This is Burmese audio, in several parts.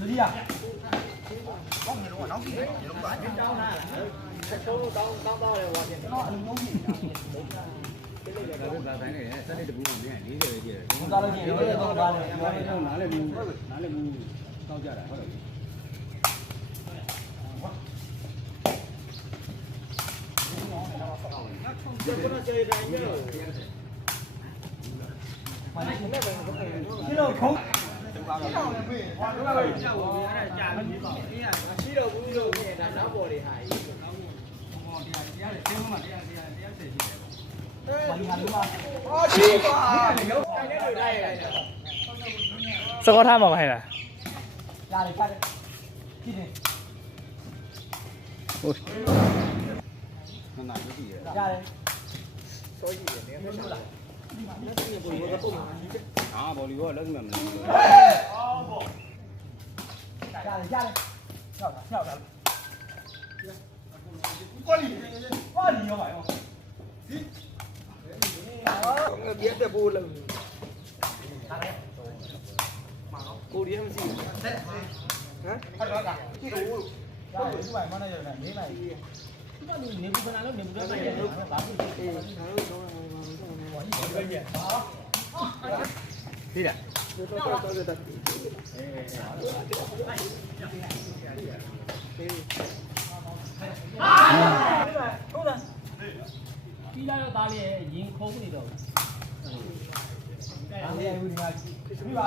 လူကြီးอ่ะကောင်းနေတော့နောက်ပြီးရေလုံးပါတောင်းလာလားတောင်းတယ်ဟောတယ်တော့အလုံးလုံးကြီးဒါပဲသာတိုင်းနဲ့စက်တဲ့တပူးကမင်း40ပဲကြည့်တယ်ဘုံသားလို့ရှိရင်လည်းတော့ပါလေနားလည်းမူတောက်ကြတာဟုတ်တယ်ဒီလိုခုံးရှိတော့ဘူးလို့ဒါနောက်ပေါ်တွေဟာကြီးစကောထားမှာမဟဲ့လားရတယ်ပါတယ်ကြည့်နေဟုတ်နားကြည့်ရတယ်စောကြီးတယ်နေမလားဘောလီဘောလက်စမှမလားရတယ်跳了过里ရောပါရောငါပြတ်တဲ့ပိုးလုံးကိုရီးယားမရှိဘူးဟမ်ဟုတ်တော့လားကြည့်လို့ရတယ်ဒီမှာမနာရတယ်နေလိုက်ဒီကနေဘူးကနာလို့နေဘူးတော့ဘာဖြစ်လဲဘာဖြစ်လဲအေးငါတို့တော့ဟိဒါပြီးလာတော့သားလေးရင်ခုံးနေတော့ဒါလေးအခုဒီမှာပြပါ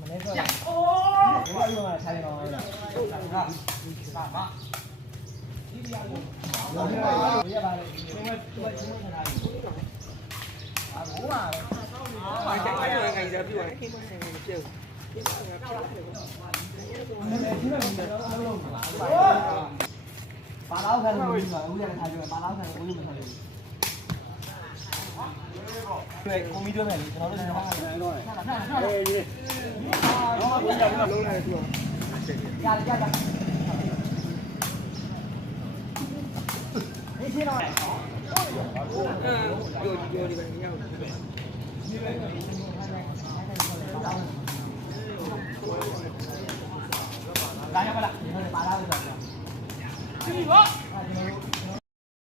မလဲတော့အိုးဒီမှာရောထိုင်နေတော့ဟာဟာဒီပြရလို့ရပါလေဒီမှာသူကချင်းနေတာကြီးဟာဘောပါဘာကြိုက်ကြိုက်ကြိုက်ပြပါခိမဆိုင်နေပြုတ်ဒီမှာတော့လုံးပါလောက်ခံလို့ပြီးတော့ဦးရထားကြပါလောက်ခံလို့ဦးရမထားလို့တွေ့ကွန်မီတွဲမယ်လေကျွန်တော်တို့ကတော့အဲ့တော့ဟာဟာအေးကြီးတော့ဘုရားကလုံးနေသူရတယ်ဒီရှင်းတော့ပြောဒီပဲရောက်လာရပါလားဒီမှာပါလာလို့ဆိုတော့ဒီဘော